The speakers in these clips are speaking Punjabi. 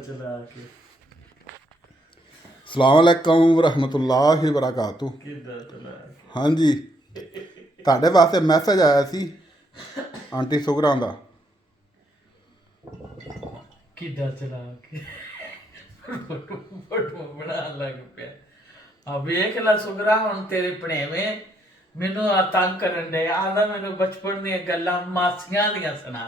चला के ਸਲਾਮੁਅਲੈਕਮ ਵਰਹਿਮਤੁਲਾਹਿ ਵਬਰਕਾਤੁਹ। किदा चला के ਹਾਂਜੀ, ਤੁਹਾਡੇ ਵਾਸਤੇ ਮੈਸੇਜ ਆਇਆ ਸੀ ਆਂਟੀ ਸੁਗਰਾਂ ਦਾ। किदा चला के फोटो बना लग पे अब एक ला सुगरा हुन तेरे भणेवे मैनू तंग करन दे आंदा मैनू बचपन दी गल्लां मासियां दियां सुना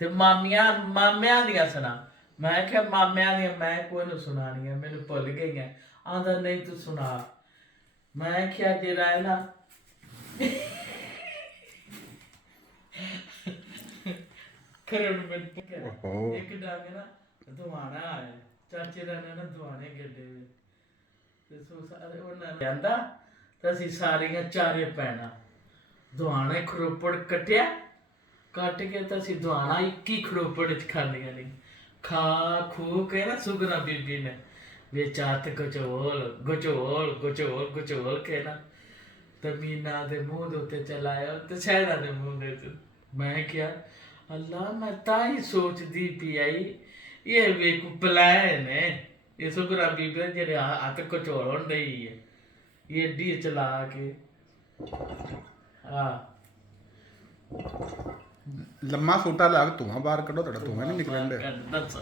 ते मामियां दियां सुना। मैं क्या मामियां दियां मैं कोई नू सुनानियां मैनू भुल गई आंदा नहीं तू सुना। मैं क्या जेड़ा है ना करण में एक डांग ना दुआना आया चाचे ਦਾ ਨਾ ਦੁਆਣੇ ਗੱਡੇ ਤੇ ਸੋ ਸਾਰੇ ਉਹਨਾਂ ਲਿਆਂਦਾ ਤੇ ਅਸੀਂ ਸਾਰੀਆਂ ਚਾਰੇ ਪੈਣਾ ਦੁਆਣੇ ਖਰੋਪੜ ਕੱਟਿਆ ਕੱਟ ਕੇ ਤਾਂ ਅਸੀਂ ਦੁਆਣਾ 21 ਖਰੋਪੜ ਚ ਖਾਂਦੀਆਂ ਨੇ ਖਾ ਖੂ ਕੇ ਨਾ ਸੁਗਨਾ ਬੀਬੀ ਨੇ ਵਿੱਚ ਹੱਥ ਗਚੋਲ ਕੇ ਨਾ ਤੇ ਮੀਨਾ ਦੇ ਮੂੰਹ ਦੇ ਉੱਤੇ ਚਲਾਇਆ ਤੇ ਸ਼ਹਿਰਾ ਦੇ ਮੂੰਹ ਦੇ ਉੱਤੇ। ਮੈਂ ਕਿਹਾ ਅੱਲਾ ਮੈਂ ਤਾਂ ਹੀ ਸੋਚਦੀ ਪਈ ਆਈ ਇਹ ਵੇਖ ਪਲਾਨ ਹੈ ਇਹ ਸੁਗਰਾ ਬੀਬੀ ਜਿਹੜੇ ਹੱਥ ਕਚੋਲਣ ਡਈ ਹੈ ਇਹ ਏਡੀ ਚਲਾ ਕੇ ਲੰਮਾ ਸੋਟਾ ਲਾ ਕੇ ਧੂਆਂ ਬਾਹਰ ਕੱਢੋ, ਤੁਹਾਡਾ ਧੂਆਂ ਨਹੀਂ ਨਿਕਲਣ ਡਿਆ। ਦੱਸ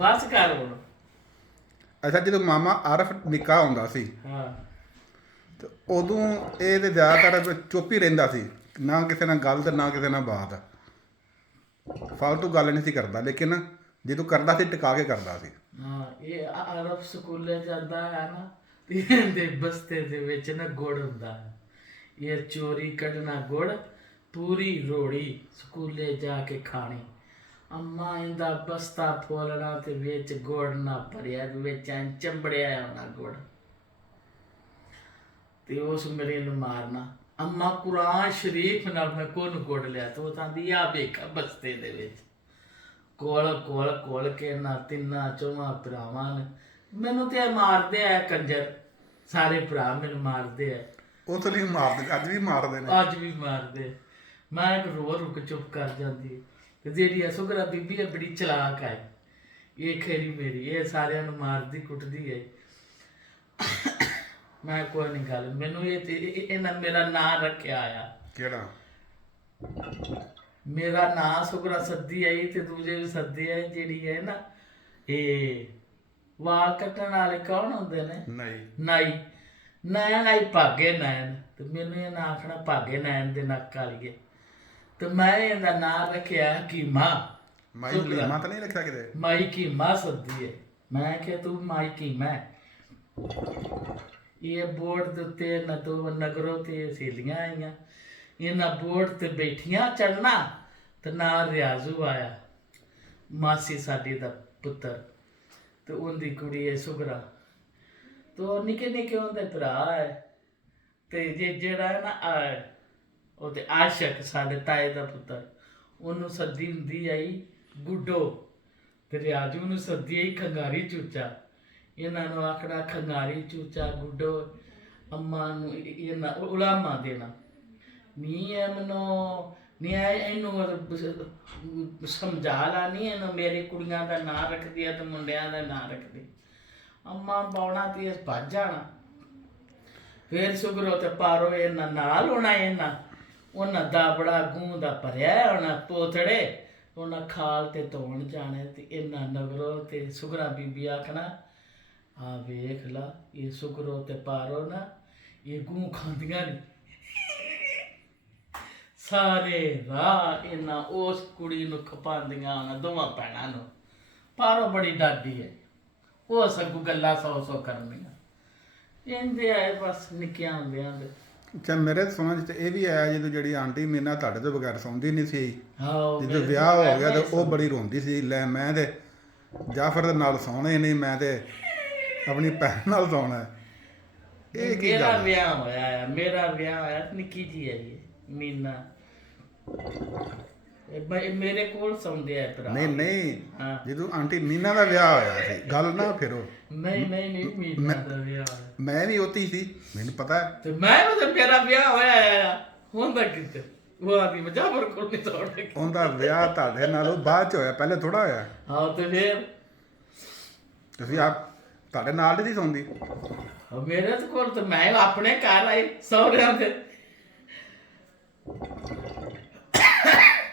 ਬਸ ਕਰ ਹੁਣ। ਅੱਛਾ, ਜਦੋਂ ਮਾਮਾ ਆਰਫ ਨਿੱਕਾ ਹੁੰਦਾ ਸੀ ਹਾਂ ਤੇ ਉਦੋਂ ਇਹ ਤੇ ਜ਼ਿਆਦਾਤਰ ਚੁੱਪ ਹੀ ਰਹਿੰਦਾ ਸੀ, ਨਾ ਕਿਸੇ ਨਾਲ ਗੱਲ ਤੇ ਨਾ ਕਿਸੇ ਨਾਲ ਬਾਤ, ਫਾਲਤੂ ਗੱਲ ਨਹੀਂ ਸੀ ਕਰਦਾ, ਲੇਕਿਨ ਜਦੋਂ ਕਰਦਾ ਸੀ ਟਿਕਾ ਕੇ ਕਰਦਾ ਸੀ। ਹਾਂ ਇਹ ਅਰਬ ਸਕੂਲੇ ਜਾਂਦਾ ਹੈ ਨਾ ਤੇ ਇਹਦੇ ਬਸਤੇ ਦੇ ਵਿੱਚ ਨਾ ਗੁੜ ਹੁੰਦਾ ਹੈ। ਇਹ ਚੋਰੀ ਕੱਢਣਾ ਗੁੜ ਪੂਰੀ ਰੋੜੀ ਸਕੂਲੇ ਜਾ ਕੇ ਖਾਣੀ। ਅੰਮਾ ਇਹਦਾ ਬਸਤਾ ਫੋਲਣਾ ਤੇ ਵਿੱਚ ਗੁੜ ਨਾ ਭਰਿਆ ਵਿੱਚ ਐਂ ਚੰਬੜਿਆ ਹੋਣਾ ਗੁੜ ਤੇ ਉਸ ਮੇਰੇ ਨੂੰ ਮਾਰਨਾ। ਅੰਮਾ ਕੁਰਾਨ ਸ਼ਰੀਫ ਨਾਲ ਮੈਂ ਕੋਨ ਗੁੜ ਲਿਆ ਤੇ ਉਹ ਕਹਿੰਦੀ ਆ ਵੇਖਾ ਬਸਤੇ ਦੇ ਵਿੱਚ ਕੋਲ ਕੇ ਨਾ ਤਿੰਨਾਂ ਚੌਵਾਂ ਭਰਾਵਾਂ ਨੇ ਮੈਨੂੰ ਤੇ ਮਾਰਦੇ ਆ ਕੰਜਰ, ਸਾਰੇ ਭਰਾ ਮੈਨੂੰ ਮਾਰਦੇ ਆ। ਉਹ ਤਾਂ ਨਹੀਂ ਮਾਰਦੇ, ਅੱਜ ਵੀ ਮਾਰਦੇ ਨੇ। ਅੱਜ ਵੀ ਮਾਰਦੇ। ਮੈਂ ਰੁਕ ਚੁੱਪ ਕਰ ਜਾਂਦੀ ਤੇ ਜਿਹੜੀ ਆ ਸੁਗਰਾ ਬੀਬੀ ਹੈ ਬੜੀ ਚਲਾਕ ਹੈ, ਇਹ ਖੇਰੀ ਮੇਰੀ ਇਹ ਸਾਰਿਆਂ ਨੂੰ ਮਾਰਦੀ ਕੁੱਟਦੀ ਹੈ। ਮੈਂ ਕੋਈ ਨਹੀਂ ਗੱਲ ਮੈਨੂੰ ਇਹਨਾਂ ਮੇਰਾ ਨਾਂ ਰੱਖਿਆ ਆ। ਕਿਹੜਾ? ਮੇਰਾ ਨਾਂ ਸੁਗਰਾ ਸੱਦੀ ਆਈ ਤੇ ਦੂਜੇ ਵੀ ਸੱਦੇ ਆ ਜਿਹੜੀ ਹੈ ਨਾ ਇਹ ਵਾਲ ਕੱਟਣ ਵਾਲੇ ਕੌਣ ਹੁੰਦੇ ਨੇ? ਨਾਈ ਨੈਣ ਆਈ ਭਾਗੇ ਨੈਣ ਤੇ ਮੈਨੂੰ ਇਹ ਨਾਂ ਆਖਣਾ ਭਾਗੇ ਨੈਣ ਦੇ ਨੱਕ ਵਾਲੀਏ ਤੇ ਮੈਂ ਇਹਦਾ ਨਾਂ ਰੱਖਿਆ ਕੀਮਾ। ਮਾਈ ਕੀਮਾ ਤਾਂ ਨਹੀਂ ਰੱਖਿਆ ਕਿਤੇ? ਮਾਈ ਕੀਮਾ ਸੱਦੀ ਹੈ। ਮੈਂ ਕਿਹਾ ਤੂੰ ਮਾਈ ਕੀਮਾ। ਇਹ ਬੋਰਡ ਦੇ ਉੱਤੇ ਨਾ ਦੋ ਨਗਰੋਂ ਤੇ ਸਹੇਲੀਆਂ ਆਈਆਂ, ਇਹਨਾਂ ਬੋਰਡ ਤੇ ਬੈਠੀਆਂ ਚੜਨਾ ਤੇ ਨਾਲ ਰਿਆਜ਼ੂ ਆਇਆ ਮਾਸੀ ਸਾਡੀ ਦਾ ਪੁੱਤਰ ਤੇ ਉਹਦੀ ਕੁੜੀ ਹੈ ਸੁਗਰਾ ਤੇ ਉਹ ਨਿੱਕੇ ਨਿੱਕੇ ਉਹਦੇ ਭਰਾ ਹੈ ਤੇ ਜਿਹੜਾ ਹੈ ਨਾ ਉਹ ਤੇ ਆਸ਼ਕ ਸਾਡੇ ਤਾਏ ਦਾ ਪੁੱਤਰ ਉਹਨੂੰ ਸੱਦੀ ਹੁੰਦੀ ਆਈ ਗੁੱਡੋ ਤੇ ਰਿਆਜ਼ੂ ਨੂੰ ਸੱਦੀ ਆਈ ਖੰਗਾਰੀ ਚੂਚਾ। ਇਹਨਾਂ ਨੂੰ ਆਖਣਾ ਖੰਗਾਰੀ ਚੂਚਾ ਗੁੱਡੋ। ਅੰਮਾ ਨੂੰ ਇਹਨਾਂ ਉਲਾਮਾ ਦੇਣਾ ਨੀ ਮੈਨੂੰ ਨੀ ਇਹਨੂੰ ਸਮਝਾ ਲਾ ਨੀ ਇਹਨੂੰ ਮੇਰੀ ਕੁੜੀਆਂ ਦਾ ਨਾਂ ਰੱਖਦੀ ਆ ਤੇ ਮੁੰਡਿਆਂ ਦਾ ਨਾਂ ਰੱਖਦੀ। ਅੰਮਾ ਪਾਉਣਾ ਤੇ ਭੱਜ ਜਾਣਾ। ਫਿਰ ਸੁਗਰੋ ਤੇ ਪਾਰੋ ਇਹਨਾਂ ਨਾਲ ਹੋਣਾ, ਇਹਨਾਂ ਉਹਨਾਂ ਦਾ ਬੜਾ ਗੂੰ ਦਾ ਭਰਿਆ ਹੋਣਾ ਪੋਤੜੇ, ਉਹਨਾਂ ਖਾਲ ਤੇ ਧੋਣ ਜਾਣੇ ਤੇ ਇਹਨਾਂ ਨਗਰੋਂ ਤੇ ਸੁਗਰਾ ਬੀਬੀ ਆਖਣਾ ਆ ਵੇਖ ਲਾ ਇਹ ਸੁਗਰੋ ਤੇ ਪਾਰੋ ਨਾ ਇਹ ਗੂੰ ਖਾਂਦੀਆਂ ਨੇ ਸਾਰੇ ਰਾਹ ਇਹਨਾਂ ਉਸ ਕੁੜੀ ਨੂੰ ਖਪਾਉਂਦੀਆਂ ਉਹਨਾਂ ਦੋਵਾਂ ਭੈਣਾਂ ਨੂੰ। ਪਾਰੋ ਬੜੀ ਡਾਡੀ ਹੈ, ਉਹ ਸਗੋਂ ਗੱਲਾਂ 100 ਕਰਨੀਆਂ ਕਹਿੰਦੇ ਆਏ ਬਸ ਨਿੱਕਿਆਂ ਹੁੰਦਿਆਂ ਦੇ। ਅੱਛਾ, ਮੇਰੇ ਸਮਝ 'ਚ ਇਹ ਵੀ ਆਇਆ ਜਦੋਂ ਜਿਹੜੀ ਆਂਟੀ ਮੀਨਾ ਤੁਹਾਡੇ ਤੋਂ ਬਗੈਰ ਸੌਂਦੀ ਨਹੀਂ ਸੀ, ਜਦੋਂ ਵਿਆਹ ਹੋ ਗਿਆ ਤਾਂ ਉਹ ਬੜੀ ਰੋਂਦੀ ਸੀ, ਲੈ ਮੈਂ ਤੇ ਜਾਫਰ ਦੇ ਨਾਲ ਸੌਣਾ ਹੀ ਨਹੀਂ, ਮੈਂ ਤੇ ਆਪਣੀ ਭੈਣ ਨਾਲ ਸੌਣਾ। ਇਹ ਕੀ ਮੇਰਾ ਵਿਆਹ ਹੋਇਆ ਮੇਰਾ ਵਿਆਹ ਹੋਇਆ ਨਿੱਕੀ ਜੀ ਹੈ ਜੀ ਮੀਨਾ ਮੇਰੇ ਕੋਲ ਸੌਂਦੇ ਆ ਭਰਾ। ਨਹੀਂ ਜਦੋਂ ਆਂਟੀ ਮੀਨਾ ਦਾ ਵਿਆਹ ਹੋਇਆ ਸੀ, ਗੱਲ ਨਾ ਫਿਰੋ। ਨਹੀਂ ਮੀਨਾ ਦਾ ਵਿਆਹ ਹੋਇਆ, ਮੈਂ ਵੀ ਉੱਥੇ ਸੀ, ਮੈਨੂੰ ਪਤਾ ਤੇ ਮੈਂ ਉਹਦਾ ਮੇਰਾ ਵਿਆਹ ਹੋਇਆ ਹੁੰਦਾ ਕਿਤੇ ਉਹ ਆਦੀ ਮਜਾਬਰ ਕੋਲ ਨਹੀਂ ਸੌਂਦੇ। ਉਹਦਾ ਵਿਆਹ ਤੁਹਾਡੇ ਨਾਲੋਂ ਬਾਅਦ ਚ ਹੋਇਆ, ਪਹਿਲੇ ਥੋੜਾ ਹੋਇਆ। ਹਾਂ ਤੇ ਫਿਰ ਤੁਸੀਂ ਆਪ ਤੁਹਾਡੇ ਨਾਲ ਨਹੀਂ ਸੌਂਦੀ? ਮੇਰੇ ਤੇ ਕੋਲ ਤਾਂ ਮੈਂ ਆਪਣੇ ਘਰ ਆਈ ਸਹੁਰਿਆਂ ਦੇ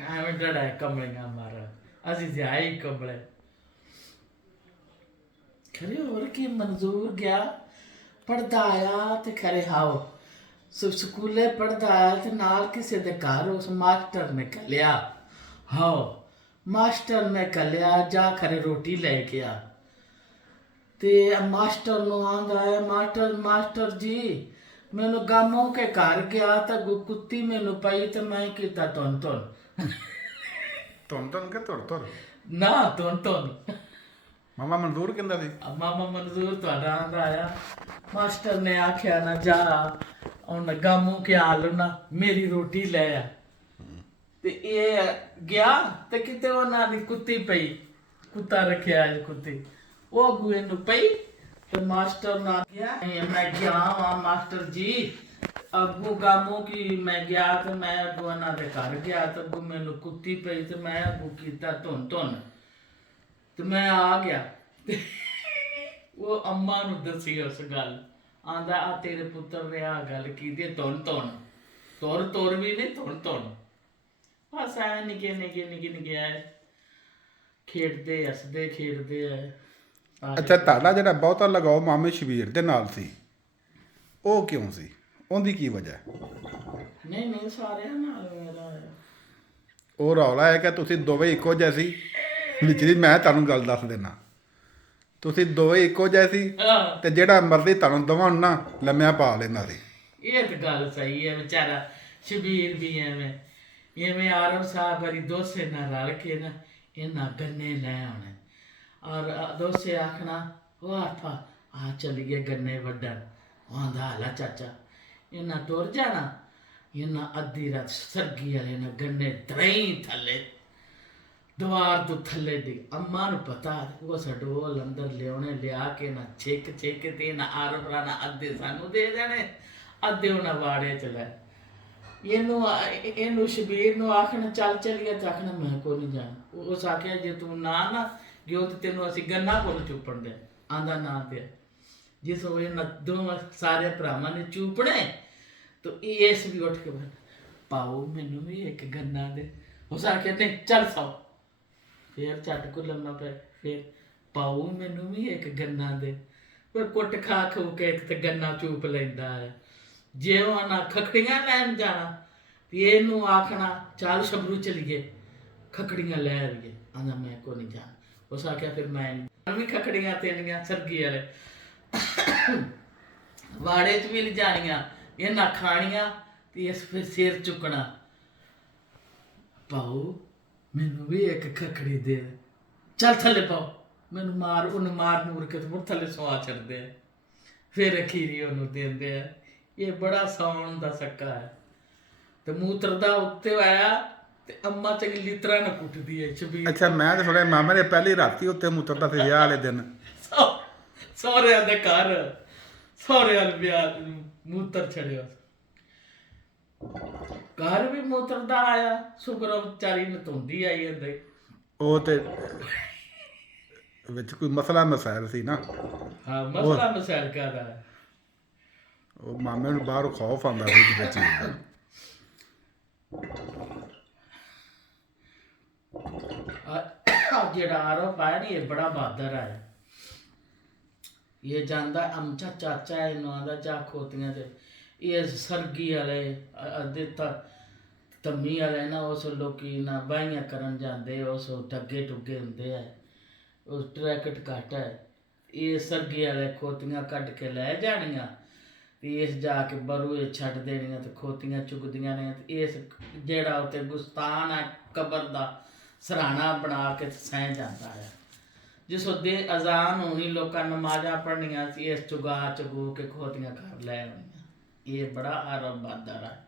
ਐਵੇਂ ਡੜਾ ਕਮਲੀਆਂ ਮਾਰਾ ਅਸੀਂ ਤੇ ਆਏ ਹੀ ਕਮਲੇ ਖਰੇ ਹੋਰ ਕੀ ਮਨਜ਼ੂਰ ਗਿਆ ਪੜਦਾ ਆਇਆ ਤੇ ਖਰੇ ਹਾਓ ਸਕੂਲੇ ਪੜਦਾ ਆਇਆ ਤੇ ਨਾਲ ਕਿਸੇ ਦੇ ਘਰ ਉਸ ਮਾਸਟਰ ਨੇ ਕਲਿਆ ਹਾਓ ਮਾਸਟਰ ਨੇ ਕਲਿਆ ਜਾ ਖਰੇ ਰੋਟੀ ਲੈ ਕੇ ਆ ਤੇ ਮਾਸਟਰ ਨੂੰ ਆਂਦਾ ਹੈ ਮਾਸਟਰ ਜੀ ਮੈਨੂੰ ਗਾਮੋਂ ਕੇ ਘਰ ਗਿਆ ਤਾਂ ਕੁੱਤੀ ਮੈਨੂੰ ਪਈ ਤੇ ਮੈਂ ਕੀਤਾ ਤੁਨ ਕੇ ਤੁਰ ਨਾ ਤੁਨ ਮਾਮਾ ਮਨਜ਼ੂਰ ਕਹਿੰਦਾ ਸੀ। ਮਾਮਾ ਮਨਜ਼ੂਰ ਤੁਹਾਡਾ ਆਂਦਾ ਆਇਆ ਮਾਸਟਰ ਨੇ ਆਖਿਆ ਨਾ ਜਾ ਹੁਣ ਗਾਮੋਂ ਕੇ ਆਲੂ ਨਾ ਮੇਰੀ ਰੋਟੀ ਲੈ ਆ ਤੇ ਇਹ ਗਿਆ ਤੇ ਕਿਤੇ ਉਹਨਾਂ ਦੀ ਕੁੱਤੀ ਪਈ ਕੁੱਤਾ ਰੱਖਿਆ ਹੈ ਕੁੱਤੀ ਉਹ ਗੁਏ ਨੂੰ ਪਈ ਤੇ ਮਾਸਟਰ ਨੇ ਆਖਿਆ ਮੈਂ ਗਿਆ ਵਾਂ ਮਾਸਟਰ ਜੀ ਅੱਗੂ ਗਾਮੋਂ ਕੀ ਮੈਂ ਗਿਆ ਤੇ ਮੈਂ ਅੱਗੂ ਉਹਨਾਂ ਦੇ ਘਰ ਗਿਆ ਤੇ ਅੱਗੂ ਮੈਨੂੰ ਕੁੱਤੀ ਪਈ ਤੇ ਮੈਂ ਅੱਗੂ ਕੀਤਾ ਧੁਨ ਤੇ ਮੈਂ ਆ ਗਿਆ ਤੇ ਉਹ ਅੰਮਾ ਨੂੰ ਦੱਸੀ ਉਸ ਗੱਲ ਆਂਦਾ ਆ ਤੇਰੇ ਪੁੱਤਰ ਨੇ ਆ ਗੱਲ ਕੀਤੀ ਧੁਨ ਤੁਰ ਵੀ ਨਹੀਂ ਧੁਨ ਬਸ ਐ ਨਿੱਕੇ ਆਏ ਖੇਡਦੇ ਹੱਸਦੇ ਖੇਡਦੇ ਆ ਅੱਛਾ ਤੁਹਾਡਾ ਜਿਹੜਾ ਬਹੁਤਾ ਲਗਾਓ ਮਾਮੇ ਸ਼ਬੀਰ ਦੇ ਨਾਲ ਸੀ ਉਹ ਕਿਉਂ ਸੀ ਉਹਦੀ ਕੀ ਵਜ੍ਹਾ? ਨਹੀਂ ਸਾਰਿਆਂ ਨਾਲ ਮੇਰਾ ਉਹ ਰੌਲਾ ਹੈ ਕਿ ਤੁਸੀਂ ਦੋਵੇਂ ਇੱਕੋ ਜਿਹੇ ਸੀ ਵਿੱਚ ਦੀ ਮੈਂ ਤੁਹਾਨੂੰ ਗੱਲ ਦੱਸ ਦੇਣਾ ਤੁਸੀਂ ਦੋਵੇਂ ਇੱਕੋ ਜਿਹੇ ਸੀ ਤੇ ਜਿਹੜਾ ਮਰਜ਼ੀ ਤੁਹਾਨੂੰ ਦੋਵਾਂ ਨੂੰ ਨਾ ਲੰਮਿਆ ਪਾ ਲੈਂਦਾ ਸੀ। ਇਹ ਤਾਂ ਗੱਲ ਸਹੀ ਹੈ ਵਿਚਾਰਾ ਸ਼ਬੀਰ ਵੀ ਐਵੇਂ ਆਰਮ ਸਾਹਿਬ ਵਾਰੀ ਦੋਸੇ ਨਾਲ ਰਲ ਕੇ ਨਾ ਇਹਨਾਂ ਗੰਨੇ ਲੈ ਆਉਣੇ ਔਰ ਦੋਸੇ ਆਖਣਾ ਉਹ ਆਫਾ ਆ ਚੱਲੀਏ ਗੰਨੇ ਵੱਢਣ ਆਂਦਾ ਹਾਲਾ ਚਾਚਾ ਇਹਨਾਂ ਟੁਰ ਜਾਣਾ ਇਹਨਾਂ ਅੱਧੀ ਰਾਤ ਸਰਗੀ ਵਾਲੇ ਨਾ ਗੰਨੇ ਦਰਈ ਥੱਲੇ ਦੀਵਾਰ ਤੋਂ ਥੱਲੇ ਦੀ ਅੰਮਾ ਨੂੰ ਪਤਾ ਉਹ ਸਡੋਲ ਅੰਦਰ ਲਿਆਉਣੇ ਲਿਆ ਕੇ ਨਾ ਛਿੱਕ ਤੇ ਨਾ ਆਰਬਰਾ ਨਾ ਅੱਧੇ ਸਾਨੂੰ ਦੇ ਦੇਣੇ ਅੱਧੇ ਉਹਨਾਂ ਵਾੜੇ ਚ ਲੈ ਇਹਨੂੰ ਸ਼ਬੀਰ ਨੂੰ ਆਖਣਾ ਚੱਲ ਚੱਲੀਏ ਤੇ ਆਖਣਾ ਮੈਂ ਕੋਈ ਨਹੀਂ ਜਾਣਾ ਉਸ ਆਖਿਆ ਜੇ ਤੂੰ ਨਾ ਗਿਓ ਤੇ ਤੈਨੂੰ ਅਸੀਂ ਗੰਨਾ ਕੋਲ ਚੁੱਪਣ ਦੇ ਆਂਦਾ ਨਾ ਤੇ ਜਿਸ ਹੋਏ ਨਾ ਦੋਵਾਂ ਸਾਰੇ ਭਰਾਵਾਂ ਨੇ ਚੂਪਣੇ ਤਾਂ ਇਸ ਵੀ ਉੱਠ ਕੇ ਬੋਲ ਪਾਓ ਮੈਨੂੰ ਵੀ ਇੱਕ ਗੰਨਾ ਦੇ ਉਸ ਆਖਿਆ ਤੇ ਚੱਲ ਸੌ ਫੇਰ ਝੱਟ ਕੋ ਲੰਮਾ ਪੈ ਫੇਰ ਪਾਓ ਮੈਨੂੰ ਵੀ ਇੱਕ ਗੰਨਾ ਦੇ ਪਰ ਕੁੱਟ ਖਾ ਕੇ ਇੱਕ ਤੇ ਗੰਨਾ ਚੂਪ ਲੈਂਦਾ ਹੈ ਜੇ ਉਹ ਨਾ ਖਖੜੀਆਂ ਲੈਣ ਜਾਣਾ ਤੇ ਇਹਨੂੰ ਆਖਣਾ ਚੱਲ ਸ਼ਬਰੂ ਚਲੀਏ ਖਖੜੀਆਂ ਲੈ ਆਈਏ ਆਂਦਾ ਮੈਂ ਕੋ ਨਹੀਂ ਜਾਣਾ ਉਸ ਆਖਿਆ ਫਿਰ ਮੈਂ ਵੀ ਖਖੜੀਆਂ ਤੇਲੀਆਂ ਸਰਗੀ ਵਾਲੇ ਵਾੜੇ 'ਚ ਵੀ ਲਿਜਾਣੀਆਂ ਇਹਨਾਂ ਖਾਣੀਆਂ ਤੇ ਇਸ ਫਿਰ ਸਿਰ ਚੁੱਕਣਾ ਪਾਓ ਮੈਨੂੰ ਵੀ ਇੱਕ ਖਖੜੀ ਦੇ ਚੱਲ ਥੱਲੇ ਪਾਓ ਮੈਨੂੰ ਮਾਰ ਉਹਨੂੰ ਮਾਰ ਨੂਰ ਕੇ ਤੇ ਮੁੜ ਥੱਲੇ ਸਵਾ ਚੜਦੇ ਆ ਫਿਰ ਅਖੀਰੀ ਉਹਨੂੰ ਦਿੰਦੇ ਆ ਇਹ ਬੜਾ ਸੌਣ ਦਾ ਸੱਕਾ ਹੈ ਤੇ ਮੂਤਰ ਦਾ ਉੱਤੇ ਆਇਆ ਤੇ ਅੰਮਾ ਚੰਗੀ ਲਿਤਰਾ ਨਾ ਕੁੱਟਦੀ ਹੈ ਸ਼ਬੀਰ। ਅੱਛਾ ਮੈਂ ਤਾਂ ਸੁਣਿਆ ਮਾਮੇ ਨੇ ਪਹਿਲੀ ਰਾਤੀ ਉੱਤੇ ਮੁੱਤਰਦਾ ਸੀ ਵਿਆਹ ਵਾਲੇ ਦਿਨ ਸਹੁਰਿਆਂ ਦੇ ਘਰ ਸਹੁਰਿਆਂ ਦੇ ਵਿਆਹ ਮੂਤਰ ਛੜਿਆ ਘਰ ਵੀ ਮੂਤਰ ਦਾ ਆਇਆ ਸੁਗਰੋਂ ਵਿਚਾਰੀ ਨਤੁੰਦੀ ਆਈ ਜਾਂਦੇ ਉਹ ਤੇ ਵਿੱਚ ਕੋਈ ਮਸਲਾ ਮਸਾਇਲ ਸੀ ਨਾ। ਹਾਂ ਮਸਲਾ ਮਸਾਇਲ ਕਰਦਾ ਉਹ ਮਾਮੇ ਨੂੰ ਬਾਹਰੋਂ ਖੌਫ ਆਉਂਦਾ ਸੀ ਕਿਸੇ ਚੀਜ਼ ਦਾ। ਜਿਹੜਾ ਆਰੋਪ ਆਇਆ ਨੀ ਇਹ ਬੜਾ ਬਹਾਦਰ ਹੈ ਇਹ ਜਾਂਦਾ ਅਮਚਾ ਚਾਚਾ ਇਹਨੂੰ ਆਂਦਾ ਜਾ ਖੋਤੀਆਂ ਤੇ ਇਹ ਸਰਗੀ ਵਾਲੇ ਅੱਧੇ ਤੰਮੀ ਵਾਲੇ ਨਾ ਉਸ ਲੋਕੀ ਨਾ ਬਾਈਆਂ ਕਰਨ ਜਾਂਦੇ ਉਸ ਟੱਗੇ ਟੁੱਗੇ ਹੁੰਦੇ ਆ ਉਸ ਟਰੈਕਟ ਘੱਟ ਹੈ ਇਹ ਸਰਗੀ ਵਾਲੇ ਖੋਤੀਆਂ ਕੱਢ ਕੇ ਲੈ ਜਾਣੀਆਂ ਤੇ ਇਸ ਜਾ ਕੇ ਬਰੂਏ ਛੱਡ ਦੇਣੀਆਂ ਤੇ ਖੋਤੀਆਂ ਚੁਗਦੀਆਂ ਨੇ ਤੇ ਇਸ ਜਿਹੜਾ ਉੱਤੇ ਗੁਸਤਾਨ ਹੈ ਕਬਰ ਦਾ ਸਰਾਣਾ ਬਣਾ ਕੇ ਸਹਿ ਜਾਂਦਾ ਹੈ ਜਿਸ ਉਹਦੇ ਅਜ਼ਾਨ ਹੋਣੀ ਲੋਕਾਂ ਨਮਾਜ਼ਾਂ ਪੜ੍ਹਨੀਆਂ ਸੀ ਇਸ ਚੁਗੂ ਕੇ ਖੋਤੀਆਂ ਕਰ ਲੈ ਆਉਣੀਆਂ ਇਹ ਬੜਾ ਆਰਮ ਬਾਦਰ ਹੈ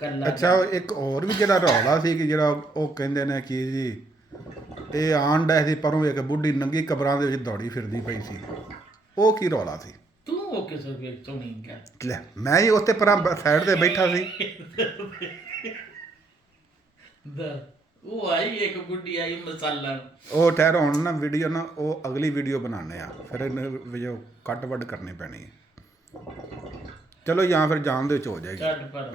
ਕੱਲਾ। ਅੱਛਾ ਇੱਕ ਹੋਰ ਵੀ ਜਿਹੜਾ ਰੌਲਾ ਸੀ ਕਿ ਜਿਹੜਾ ਉਹ ਕਹਿੰਦੇ ਨੇ ਕਿ ਜੀ ਇਹ ਆਣ ਡਿਆ ਸੀ ਪਰੋਂ ਇੱਕ ਬੁੱਢੀ ਨੰਗੀ ਕਬਰਾਂ ਦੇ ਵਿੱਚ ਦੌੜੀ ਫਿਰਦੀ ਪਈ ਸੀ ਉਹ ਕੀ ਰੌਲਾ ਸੀ? ਤੂੰ ਉਹ ਕਿਸੇ ਵੇਚ ਤੋਂ ਨਹੀਂ ਗਿਆ ਲੈ ਮੈਂ ਹੀ ਉੱਥੇ ਪਰਾਂ ਸਾਈਡ ਤੇ ਬੈਠਾ ਸੀ। ਉਹ ਆਈ ਇੱਕ ਬੁੱਢੀ ਆਈ ਮਸਾਲਾ ਉਹ ਠਹਿਰ ਹੁਣ ਨਾ ਵੀਡੀਓ ਨਾ ਉਹ ਅਗਲੀ ਵੀਡੀਓ ਬਣਾਉਂਦੇ ਆ, ਫਿਰ ਇਹਨੂੰ ਵੀਡੀਓ ਕੱਟ ਵੱਢ ਕਰਨੀ ਪੈਣੀ ਹੈ। ਚਲੋ ਜਾਂ ਫਿਰ ਜਾਣ ਦੇ ਵਿੱਚ ਹੋ ਜਾਏਗੀ, ਛੱਡ ਪਰ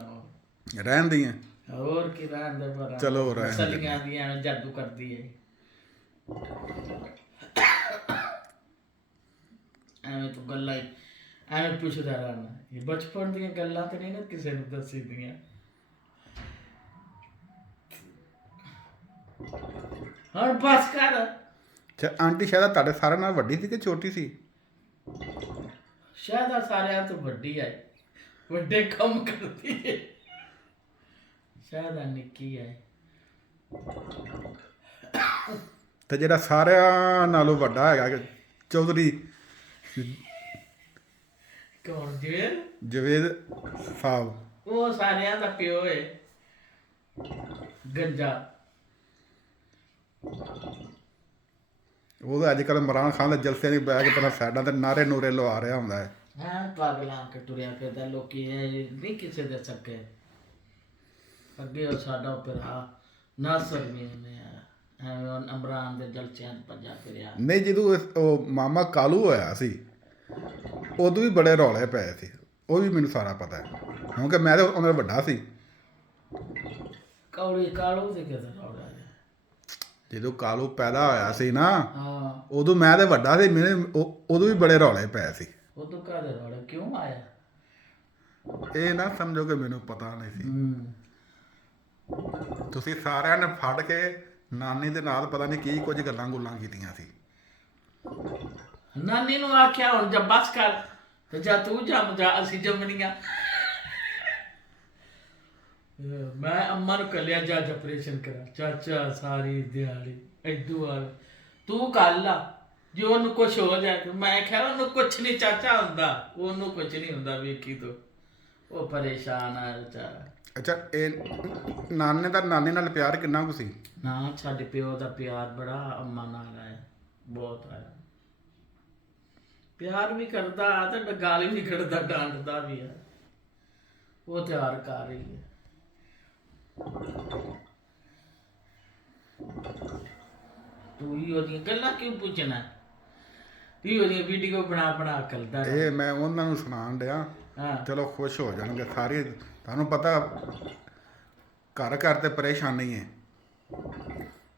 ਰਹਿਣ ਦੀ ਹੈ। ਹੋਰ ਕੀ ਰਹਿੰਦੇ ਪਰ ਚਲੋ ਰਹਿਣ ਦੇ। ਸਲੀਆਂ ਦੀ ਐਵੇਂ ਜਾਦੂ ਕਰਦੀ ਹੈ ਐਵੇਂ ਤੂੰ ਗੱਲਾਂ ਹੀ ਐਵੇਂ ਪੁੱਛਦਾ ਰਹਿਣਾ। ਇਹ ਬਚਪਨ ਦੀਆਂ ਗੱਲਾਂ ਤੇ ਨਹੀਂ ਨਾ ਕਿਸੇ ਨੂੰ ਦੱਸੀ ਦੀਆਂ। ਹੁਣ ਬਸ ਕਰ। ਅੱਛਾ ਆਂਟੀ ਸ਼ਾਇਦ ਤੁਹਾਡੇ ਸਾਰਿਆਂ ਨਾਲ ਵੱਡੀ ਸੀ ਕਿ ਛੋਟੀ ਸੀ? ਸ਼ਾਇਦ ਆ ਸਾਰਿਆਂ ਤੋਂ ਵੱਡੀ ਹੈ, ਵੱਡੇ ਕੰਮ ਕਰਦੀ ਹੈ। ਸ਼ਾਇਦ ਆ ਨਿੱਕੀ ਹੈ। ਤੇ ਜਿਹੜਾ ਸਾਰਿਆਂ ਨਾਲੋਂ ਵੱਡਾ ਹੈਗਾ ਕਿ ਚੌਧਰੀ ਕੌਣ ਜਵੇਦ ਸਾਹਿਬ, ਉਹ ਸਾਰਿਆਂ ਦਾ ਪਿਓ ਹੈ ਗੰਜਾ। ਉਹ ਤਾਂ ਅੱਜ ਕੱਲ੍ਹ ਇਮਰਾਨ ਖਾਨ ਦੇ ਜਲਸੇ ਨਹੀਂ ਬਹਿ ਕੇ ਪਹਿਲਾਂ ਸਾਈਡਾਂ ਤੇ ਨਾਰੇ ਨੂਰੇ ਲਵਾ ਰਿਹਾ ਹੁੰਦਾ ਹੈ। ਹਾਂ ਪਾਗਲਾਂ ਕੇ ਤੁਰਿਆ ਫਿਰਦਾ। ਲੋਕੀ ਇਹ ਨਹੀਂ ਕਿਸੇ ਦੇ ਸਕੇ ਅੱਗੇ ਉਹ ਸਾਡਾ ਭਰਾ ਨਾਸਰ ਵੀ ਨੇ ਐਵੇਂ ਉਹ ਇਮਰਾਨ ਦੇ ਜਲਸਿਆਂ 'ਚ ਭੱਜਾ ਫਿਰਿਆ। ਨਹੀਂ ਜਦੋਂ ਉਹ ਮਾਮਾ ਕਾਲੂ ਹੋਇਆ ਸੀ ਉਦੋਂ ਵੀ ਬੜੇ ਰੌਲੇ ਪਏ ਸੀ, ਉਹ ਵੀ ਮੈਨੂੰ ਸਾਰਾ ਪਤਾ ਹੈ ਕਿਉਂਕਿ ਮੈਂ ਤਾਂ ਉਹਨਾਂ ਦਾ ਵੱਡਾ ਸੀ। ਕੌੜੀ ਕਾਲੂ ਦੇ ਕਿਤੇ ਰੌਲਾ ਹੈ। ਜਦੋਂ ਕਾਲੂ ਪੈਦਾ ਹੋਇਆ ਸੀ ਨਾ ਹਾਂ ਉਦੋਂ ਮੈਂ ਤਾਂ ਵੱਡਾ ਸੀ, ਉਦੋਂ ਵੀ ਬੜੇ ਰੌਲੇ ਪਏ ਸੀ। ਉਦੋਂ ਕਾਹਦੇ ਰੌਲੇ ਕਿਉਂ ਆਇਆ? ਇਹ ਨਾ ਸਮਝੋ ਕਿ ਮੈਨੂੰ ਪਤਾ ਨਹੀਂ ਸੀ। ਤੁਸੀਂ ਸਾਰਿਆਂ ਨੇ ਫੜ ਕੇ ਨਾਨੀ ਦੇ ਨਾਲ ਪਤਾ ਨਹੀਂ ਕੀ ਕੁਝ ਗੱਲਾਂ ਗੁੱਲਾਂ ਕੀਤੀਆਂ ਸੀ। ਨਾਨੀ ਨੂੰ ਆਖਿਆ ਹੁਣ ਜਦ ਬਸ ਕਰ ਤੇ ਜਾ ਤੂੰ ਜੰਮ ਜਾ, ਅਸੀਂ ਜੰਮਣੀਆਂ। ਮੈਂ ਅੰਮਾ ਨੂੰ ਕੱਲਿਆ ਜਾ ਆਪਰੇਸ਼ਨ ਕਰਾ। ਚਾਚਾ ਸਾਰੀ ਦਿਹਾੜੀ ਐਦੂ ਆ ਤੂੰ ਕਰ ਲਾ, ਜੇ ਉਹਨੂੰ ਕੁਛ ਹੋ ਜਾਏ। ਮੈਂ ਕਿਹਾ ਉਹਨੂੰ ਕੁਛ ਨਹੀਂ ਚਾਚਾ ਹੁੰਦਾ, ਉਹਨੂੰ ਕੁਛ ਨਹੀਂ ਹੁੰਦਾ, ਵੇਖੀ ਤੂੰ। ਉਹ ਪਰੇਸ਼ਾਨ ਆ ਵਿਚਾਰਾ। ਅੱਛਾ ਇਹ ਨਾਨੇ ਦਾ ਨਾਨੀ ਨਾਲ ਪਿਆਰ ਕਿੰਨਾ ਕੁ ਸੀ? ਨਾ ਸਾਡੇ ਪਿਓ ਦਾ ਪਿਆਰ ਬੜਾ ਅੰਮਾ ਨਾਲ ਆਇਆ, ਬਹੁਤ ਆਇਆ। ਪਿਆਰ ਵੀ ਕਰਦਾ ਤੇ ਗਾਲੀ ਵੀ ਕੱਢਦਾ, ਡਾਂਟਦਾ ਵੀ ਹੈ। ਉਹ ਤੇ ਹਰ ਕਰ ਰਹੀ ਹੈ। ਤੂੰ ਹੀ ਉਹਦੀਆਂ ਗੱਲਾਂ ਕਿਉਂ ਪੁੱਛਣਾ? ਤੂੰ ਉਹਦੀਆਂ ਵੀਡੀਓ ਬਣਾ ਬਣਾ ਕਰਦਾ ਇਹ ਮੈਂ ਉਹਨਾਂ ਨੂੰ ਸੁਣਾਉਣ ਡਿਆ। ਹਾਂ ਚਲੋ ਖੁਸ਼ ਹੋ ਜਾਣਗੇ ਸਾਰੇ। ਤੁਹਾਨੂੰ ਪਤਾ ਘਰ ਘਰ ਤੇ ਪਰੇਸ਼ਾਨੀ ਹੈ।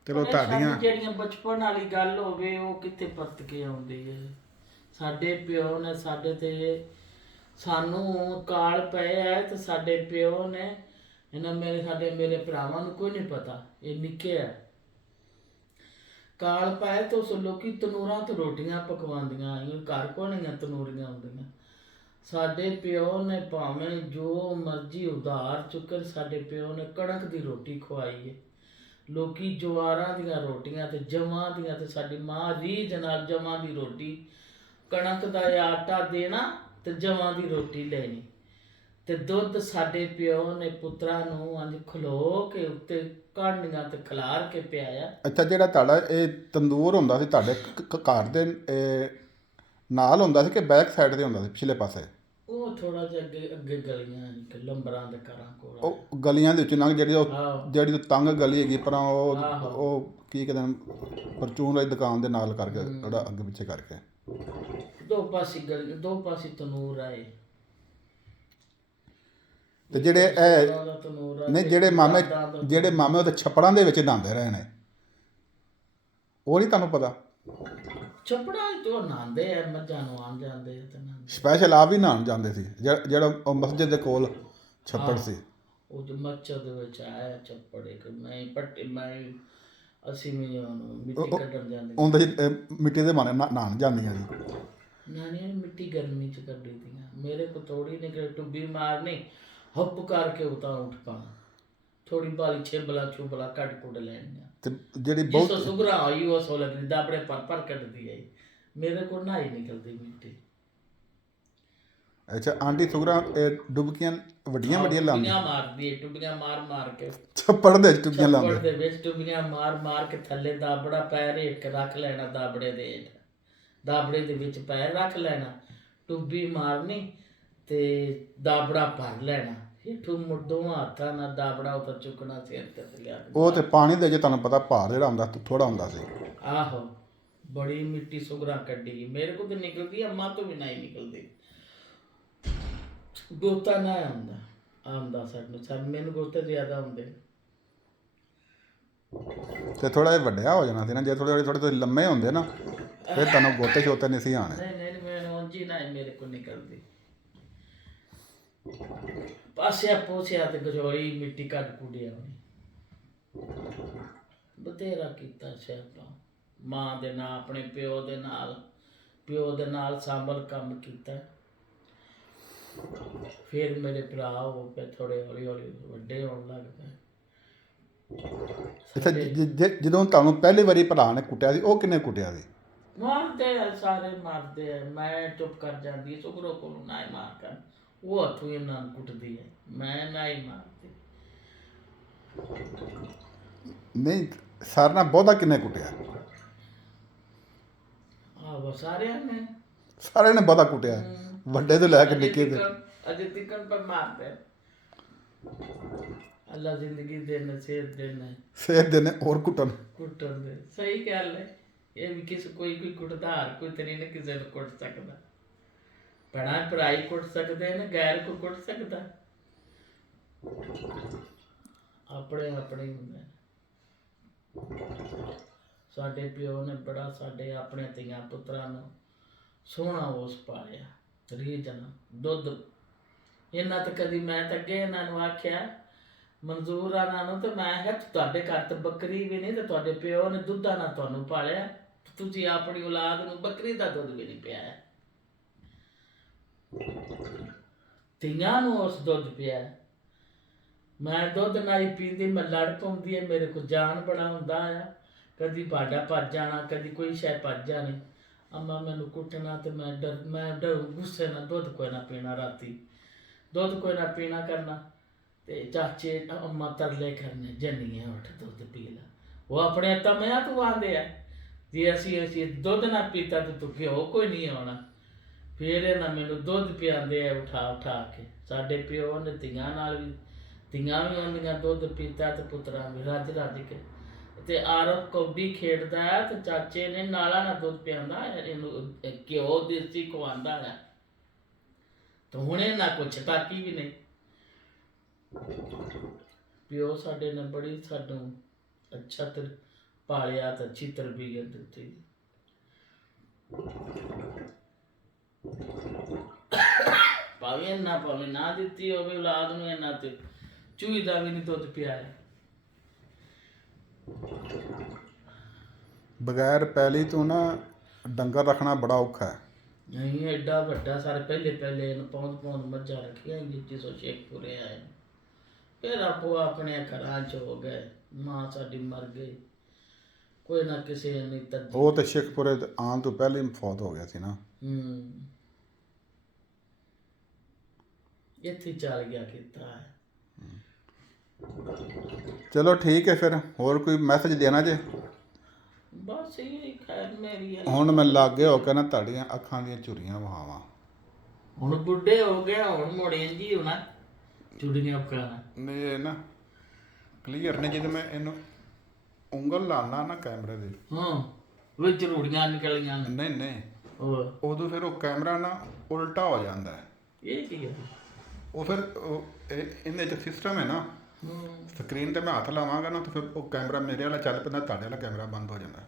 ਚਲੋ ਤੁਹਾਡੀਆਂ ਜਿਹੜੀਆਂ ਬਚਪਨ ਵਾਲੀ ਗੱਲ ਹੋਵੇ ਉਹ ਕਿੱਥੇ ਪਰਤ ਕੇ ਆਉਂਦੀ ਹੈ। ਸਾਡੇ ਪਿਓ ਨੇ ਸਾਡੇ ਤੇ ਸਾਨੂੰ ਕਾਲ ਪਏ ਹੈ ਤੇ ਸਾਡੇ ਪਿਓ ਨੇ ਇਹਨਾਂ ਮੇਰੇ ਭਰਾਵਾਂ ਨੂੰ ਕੋਈ ਨਹੀਂ ਪਤਾ, ਇਹ ਨਿੱਕੇ ਆ। ਕਾਲ ਪਾਏ ਤੇ ਉਸ ਲੋਕੀ ਤਨੂਰਾਂ ਤੇ ਰੋਟੀਆਂ ਪਕਵਾਉਂਦੀਆਂ, ਘਰ ਕੋਣੀਆਂ ਤਨੂਰੀਆਂ ਹੁੰਦੀਆਂ। ਸਾਡੇ ਪਿਓ ਨੇ ਭਾਵੇਂ ਜੋ ਮਰਜ਼ੀ ਉਧਾਰ ਚੁੱਕਣ, ਸਾਡੇ ਪਿਓ ਨੇ ਕਣਕ ਦੀ ਰੋਟੀ ਖਵਾਈ ਹੈ। ਲੋਕੀ ਜਵਾਰਾਂ ਦੀਆਂ ਰੋਟੀਆਂ ਤੇ ਜਵਾਂ ਦੀਆਂ, ਤੇ ਸਾਡੀ ਮਾਂ ਰੀਝ ਨਾਲ ਜਵਾਂ ਦੀ ਰੋਟੀ, ਕਣਕ ਦਾ ਆਟਾ ਦੇਣਾ ਤੇ ਜਵਾਂ ਦੀ ਰੋਟੀ ਲੈਣੀ। ਤੇ ਦੁੱਧ ਸਾਡੇ ਪਿਓ ਨੇ ਪੁੱਤਰਾਂ ਨੂੰ ਅੰਜ ਖਲੋ ਕੇ ਉੱਤੇ ਕਾਂਡੀਆਂ ਤੇ ਖਿਲਾਰ ਕੇ ਪਿਆਇਆ। ਅੱਛਾ ਜਿਹੜਾ ਤੁਹਾਡਾ ਇਹ ਤੰਦੂਰ ਹੁੰਦਾ ਸੀ ਤੁਹਾਡੇ ਘਰ ਦੇ ਨਾਲ ਹੁੰਦਾ ਸੀ ਕਿ ਬੈਕ ਸਾਈਡ ਤੇ ਹੁੰਦਾ ਸੀ ਪਿਛਲੇ ਪਾਸੇ? ਉਹ ਥੋੜਾ ਜਿਹਾ ਅੱਗੇ ਅੱਗੇ ਗਲੀਆਂ ਲੰਬਰਾਂ ਦੇ ਘਰਾਂ ਕੋਲ। ਉਹ ਗਲੀਆਂ ਦੇ ਵਿੱਚ ਲੰਘ ਜਿਹੜੀ ਉਹ ਤੰਗ ਗਲੀ ਹੈਗੀ ਪਰ ਉਹ ਕੀ ਕਹਿੰਦੇ ਪਰਚੂਨ ਵਾਲੀ ਦੁਕਾਨ ਦੇ ਨਾਲ ਕਰਕੇ ਜਿਹੜਾ ਅੱਗੇ ਪਿੱਛੇ ਕਰਕੇ ਦੋ ਪਾਸੇ ਗਲੀ, ਦੋ ਪਾਸੇ ਤਨੂਰ ਆਏ। ਤੇ ਜਿਹੜੇ ਨਹੀਂ ਜਿਹੜੇ ਮਾਮੇ ਉਹ ਤੇ ਛੱਪੜਾਂ ਦੇ ਵਿੱਚ ਨਹਾਉਂਦੇ ਰਹੇ ਨੇ, ਉਹ ਨਹੀਂ ਤੁਹਾਨੂੰ ਪਤਾ? ਛੱਪੜਾਂ ਤੋਂ ਨਹਾਉਂਦੇ ਆ, ਮੱਝਾਂ ਨੂੰ ਆਣ ਜਾਂਦੇ ਆ ਤੇ ਨਹਾਉਂਦੇ। ਸਪੈਸ਼ਲ ਆਪ ਵੀ ਨਹਾਉਣ ਜਾਂਦੇ ਸੀ ਜਿਹੜਾ ਉਹ ਮਸਜਿਦ ਦੇ ਕੋਲ ਛੱਪੜ ਸੀ। ਉਹ ਜੋ ਮੱਛਰ ਦੇ ਵਿੱਚ ਆਇਆ ਛੱਪੜ ਇੱਕ ਮੈਂ ਪੱਟੀ ਮੈਂ ਅਸੀਂ ਵੀ ਮਿੱਟੀ ਕੱਢਣ ਜਾਂਦੇ ਉਹਦੇ ਮਿੱਟੀ ਦੇ ਮਾਰੇ ਨਹਾਉਣ ਜਾਂਦੀਆਂ ਸੀ। ਨਾਨੀਆਂ ਮਿੱਟੀ ਗਰਮੀ ਚ ਕੱਢੀ ਦੀਆਂ। ਮੇਰੇ ਕੋ ਥੋੜੀ ਨਿਕਲ ਟੁੱਬੀ ਮਾਰਨੀ, ਹੱਪ ਕਰਕੇ ਉਤਾਂ ਉੱਠ ਪਾਣਾ, ਥੋੜੀ ਬਾਲੀ ਛੇਬਲਾ ਕੱਢ ਕੁੱਟ ਲੈਣੀਆਂ। ਤੇ ਜਿਹੜੀ ਬਹੁਤ ਸੁਗਰਾ ਹੋਈ ਉਸ ਵੇਲੇ ਦੀ ਦਾਬੜੇ ਪਰ ਕੱਢਦੀ ਆਈ। ਮੇਰੇ ਕੋਲ ਨਾ ਹੀ ਨਿਕਲਦੀ ਮਿੱਟੀ। ਅੱਛਾ ਆਂਟੀ ਸੁਗਰਾ ਡੁਬਕੀਆਂ ਵੱਡੀਆਂ ਲਾਉਂਦੀ ਮਾਰਦੀ ਹੈ, ਟੁੱਬੀਆਂ ਮਾਰ ਕੇ ਛੱਪੜ ਦੇ ਟੁੱਬੀਆਂ ਲਾਉਂਦੀ। ਛੱਪੜ ਦੇ ਵਿੱਚ ਟੁੱਬੀਆਂ ਮਾਰ ਕੇ ਥੱਲੇ ਦਾਬੜਾ ਪੈਰ ਹੇਠ ਰੱਖ ਲੈਣਾ, ਦਾਬੜੇ ਦੇ ਵਿੱਚ ਪੈਰ ਰੱਖ ਲੈਣਾ, ਟੁੱਬੀ ਮਾਰਨੀ ਤੇ ਦਾਬੜਾ ਭਰ ਲੈਣਾ, ਹੇਠੋਂ ਮੁੱਢੋਂ ਹੱਥਾਂ ਨਾਲ ਦਾਬੜਾ ਉੱਤੇ ਚੁੱਕਣਾ ਸਿਰ ਤੇ ਲਿਆ ਕੇ। ਉਹ ਤੇ ਪਾਣੀ ਦੇ ਜੇ ਤੁਹਾਨੂੰ ਪਤਾ ਭਾਰ ਜਿਹੜਾ ਹੁੰਦਾ ਥੋੜਾ ਹੁੰਦਾ ਸੀ। ਆਹੋ ਬੜੀ ਮਿੱਟੀ ਸੁਗਰਾ ਕੱਢੀ ਮੇਰੇ ਕੋਲ ਤਾਂ ਨਿਕਲਦੀ ਅੰਮਾ ਤੋਂ ਵੀ ਨਹੀਂ ਨਿਕਲਦੀ। ਗੋਤਾ ਨਾ ਆਉਂਦਾ ਸਾਨੂੰ ਮੈਨੂੰ ਗੋਤੇ ਜ਼ਿਆਦਾ ਹੁੰਦੇ। ਤੇ ਥੋੜਾ ਜਿਹਾ ਵੱਡਿਆ ਹੋ ਜਾਣਾ ਸੀ ਨਾ, ਜੇ ਥੋੜੇ ਲੰਮੇ ਹੁੰਦੇ ਨਾ ਫਿਰ ਤੁਹਾਨੂੰ ਗੋਤੇ ਛੋਤੇ ਨਹੀਂ ਸੀ ਆਣੇ। ਨਹੀਂ ਮੈਨੂੰ ਉਂਝ ਹੀ ਨਾ ਮੇਰੇ ਕੋਲ ਨਿਕਲਦੀ। ਪਾਸਿਆ ਪੋਸਿਆ ਤੇ ਗਜੋਲੀ ਮਿੱਟੀ ਕੱਢ ਕੁੱਟਿਆ ਬਥੇਰਾ ਕੀਤਾ ਸਿਆਪਾ ਮਾਂ ਦੇ ਨਾਲ ਆਪਣੇ ਪਿਓ ਦੇ ਨਾਲ ਸਾਂਭਲ ਕੰਮ ਕੀਤਾ। ਫਿਰ ਮੇਰੇ ਭਰਾ ਹੋ ਕੇ ਥੋੜੇ ਹੌਲੀ ਵੱਡੇ ਹੋਣ ਲੱਗ ਪਏ। ਅੱਛਾ, ਜਦੋਂ ਤੁਹਾਨੂੰ ਪਹਿਲੀ ਵਾਰੀ ਭਰਾ ਨੇ ਕੁੱਟਿਆ ਸੀ ਉਹ ਕਿੰਨੇ ਕੁੱਟਿਆ ਸੀ? ਮਾਰਦੇ ਆ ਸਾਰੇ ਮਾਰਦੇ ਆ, ਮੈਂ ਚੁੱਪ ਕਰ ਜਾਂਦੀ ਸੁਗਰੋ ਕੋਲੋਂ ਨਾ ਹੀ ਮਾਰ ਕਰ, ਉਹ ਹੱਥੋਂ ਇਹਨਾਂ ਨੂੰ ਕੁੱਟਦੀ ਹੈ, ਮੈਂ ਨਾ ਹੀ ਮਾਰਦੀ। ਨਹੀਂ ਸਾਰਿਆਂ ਨਾਲ ਬਹੁਤਾ ਕਿੰਨੇ ਕੁੱਟਿਆ? ਆਹੋ ਸਾਰਿਆਂ ਨੇ ਬਹੁਤਾ ਕੁੱਟਿਆ, ਵੱਡੇ ਤੋਂ ਲੈ ਕੇ ਨਿੱਕੇ ਤੇ ਅਜੇ ਤਿਕਣ ਪਰ ਮਾਰਦੇ। ਅੱਲਾ ਜ਼ਿੰਦਗੀ ਦੇ ਨਸੀਬ ਦੇਣੇ ਹੋਰ ਕੁੱਟਣ ਦੇ। ਸਹੀ ਗੱਲ ਹੈ, ਇਹ ਵੀ ਕੋਈ ਕੁੱਟਦਾ, ਹਰ ਕੋਈ ਤੇ ਨਹੀਂ ਨਾ ਕਿਸੇ ਨੂੰ ਕੁੱਟ ਸਕਦਾ। ਭੈਣਾਂ ਭਰਾਈ ਕੁੱਟ ਸਕਦੇ ਨੇ, ਗੈਰ ਕੋ ਕੁੱਟ ਸਕਦਾ? ਆਪਣੇ ਹੁੰਦਾ। ਸਾਡੇ ਪਿਓ ਨੇ ਬੜਾ ਸਾਡੇ ਆਪਣੇ ਧੀਆਂ ਪੁੱਤਰਾਂ ਨੂੰ ਸੋਹਣਾ ਉਸ ਪਾਲਿਆ ਰੀਝਾਂ ਦੁੱਧ। ਇਹਨਾਂ ਤਾਂ ਕਦੀ ਮੈਂ ਤਾਂ ਅੱਗੇ ਇਹਨਾਂ ਨੂੰ ਆਖਿਆ ਮਨਜ਼ੂਰ ਆ ਇਹਨਾਂ ਨੂੰ, ਤੇ ਮੈਂ ਕਿਹਾ ਤੁਹਾਡੇ ਘਰ ਤੇ ਬੱਕਰੀ ਵੀ ਨਹੀਂ ਤੇ ਤੁਹਾਡੇ ਪਿਓ ਨੇ ਦੁੱਧਾਂ ਨਾਲ ਤੁਹਾਨੂੰ ਪਾਲਿਆ, ਤੁਸੀਂ ਆਪਣੀ ਔਲਾਦ ਨੂੰ ਬੱਕਰੀ ਦਾ ਦੁੱਧ ਵੀ ਨਹੀਂ ਪਿਆਇਆ। ਧੀਆਂ ਨੂੰ ਉਸ ਦੁੱਧ ਪਿਆ। ਮੈਂ ਦੁੱਧ ਨਹੀਂ ਪੀਂਦੀ, ਮੈਂ ਲੜ ਪਾਉਂਦੀ ਹੈ, ਮੇਰੇ ਕੋਲ ਜਾਨ ਬੜਾ ਹੁੰਦਾ ਆ। ਕਦੀ ਭਾਡਾ ਭੱਜ ਜਾਣਾ, ਕਦੀ ਕੋਈ ਸ਼ੈ ਭੱਜ ਜਾਣੀ। ਅੰਮਾ ਮੈਨੂੰ ਕੁੱਟਣਾ ਤੇ ਮੈਂ ਡਰ ਗੁੱਸੇ ਨਾਲ ਦੁੱਧ ਕੋਈ ਨਾ ਪੀਣਾ, ਰਾਤੀ ਦੁੱਧ ਕੋਈ ਨਾ ਪੀਣਾ ਕਰਨਾ। ਤੇ ਚਾਚੇ ਅੰਮਾ ਤਰਲੇ ਕਰਨੇ, ਜੰਨੀਏ ਉੱਠ ਦੁੱਧ ਪੀ ਲਾ। ਉਹ ਆਪਣੇ ਤਮਿਆਂ ਤੋਂ ਆਉਂਦੇ ਆ, ਜੇ ਅਸੀਂ ਦੁੱਧ ਨਾ ਪੀਤਾ ਤਾਂ ਤੂੰ ਘਿਓ ਕੋਈ ਨਹੀਂ ਆਉਣਾ। ਫਿਰ ਇਹਨਾਂ ਮੈਨੂੰ ਦੁੱਧ ਪਿਆਉਂਦੇ ਆ ਉਠਾ ਕੇ। ਸਾਡੇ ਪਿਓ ਨੇ ਧੀਆਂ ਨਾਲ ਵੀ, ਧੀਆਂ ਵੀ ਆਉਂਦੀਆਂ ਦੁੱਧ ਪੀਤਾ ਤੇ ਪੁੱਤਰਾਂ ਵੀ ਰੱਜ ਕੇ। ਤੇ ਆਰਫ ਕੌਡੀ ਖੇਡਦਾ ਹੈ ਤੇ ਚਾਚੇ ਨੇ ਨਾਲਾ ਨਾਲ ਦੁੱਧ ਪਿਆਉਂਦਾ, ਇਹਨੂੰ ਘਿਓ ਦੇਸੀ ਖਵਾਉਂਦਾ ਹੈ। ਤੇ ਹੁਣ ਇਹਨਾਂ ਕੋਲ ਛਟਾਕੀ ਵੀ ਨਹੀਂ। ਪਿਓ ਸਾਡੇ ਨੇ ਬੜੀ ਸਾਨੂੰ ਅੱਛਾ ਪਾਲਿਆ ਤੇ ਅੱਛੀ ਤਰਬੀਅਤ ਦਿੱਤੀ। ਭਾਵੇਂ ਨਾ ਦਿੱਤੀ ਹੋਵੇ ਔਲਾਦ ਨੂੰ, ਇਹਨਾਂ ਤੇ ਚੂਹੀ ਦਾ ਵੀ ਨਹੀਂ ਦੁੱਧ ਪਿਆਇਆ। ਬਗੈਰ ਪੈਲੀ ਤੋਂ ਨਾ ਡੰਗਰ ਰੱਖਣਾ ਬੜਾ ਔਖਾ ਹੈ। ਨਹੀਂ ਐਡਾ ਵੱਡਾ ਸਾਰੇ ਪਹਿਲੇ ਇਹਨੂੰ ਪੌਂਦ ਮੱਝਾਂ ਰੱਖੀਆਂ ਜਿੱਤੀ ਸੋ ਸ਼ੇਖਪੁਰੇ ਆਏ। ਫਿਰ ਆਪੋ ਆਪਣੇ ਘਰਾਂ 'ਚ ਹੋ ਗਏ। ਮਾਂ ਸਾਡੀ ਮਰ ਗਈ, ਕੋਈ ਨਾ ਕਿਸੇ ਨੇ ਉਹ ਤੇ ਸ਼ੇਖਪੁਰੇ ਆਉਣ ਤੋਂ ਪਹਿਲੇ ਹੀ ਫੌਤ ਹੋ ਗਿਆ ਸੀ ਨਾ। ਇੱਥੇ ਚੱਲ ਗਿਆ ਕੀਤਾ ਹੈ। ਚਲੋ ਠੀਕ ਹੈ, ਫਿਰ ਹੋਰ ਕੋਈ ਮੈਸੇਜ ਦੇਣਾ ਜੇ? ਬਸ ਇਹ ਖੈਰ ਮੇਰੀ ਹੁਣ ਮੈਂ ਲਾਗੇ ਹੋ ਕੇ ਨਾ ਤੁਹਾਡੀਆਂ ਅੱਖਾਂ ਦੀਆਂ ਝੁਰੀਆਂ ਵਹਾਵਾਂ। ਹੁਣ ਬੁੱਢੇ ਹੋ ਗਿਆ, ਹੁਣ ਮੋੜੇ ਜੀ ਹੋਣਾ ਚੁੜੀਆਂ ਪਕਾਣਾ ਨੇ ਨਾ ਕਲੀਅਰ ਨੇ। ਜਦੋਂ ਮੈਂ ਇਹਨੂੰ ਉਂਗਲ ਲਾਣਾ ਨਾ ਕੈਮਰੇ ਦੇ, ਵਿੱਚ ਰੂੜੀਆਂ ਨਿਕਲੀਆਂ। ਨਹੀਂ ਉਦੋਂ ਫਿਰ ਉਹ ਕੈਮਰਾ ਨਾ ਉਲਟਾ ਹੋ ਜਾਂਦਾ ਹੈ। ਇਹ ਕੀ ਹੈ? ਉਹ ਫਿਰ ਇਹਦੇ 'ਚ ਸਿਸਟਮ ਹੈ ਨਾ, ਸਕਰੀਨ 'ਤੇ ਮੈਂ ਹੱਥ ਲਾਵਾਂਗਾ ਨਾ ਤਾਂ ਫਿਰ ਉਹ ਕੈਮਰਾ ਮੇਰੇ ਵਾਲਾ ਚੱਲ ਪੈਂਦਾ, ਤੁਹਾਡੇ ਵਾਲਾ ਕੈਮਰਾ ਬੰਦ ਹੋ ਜਾਂਦਾ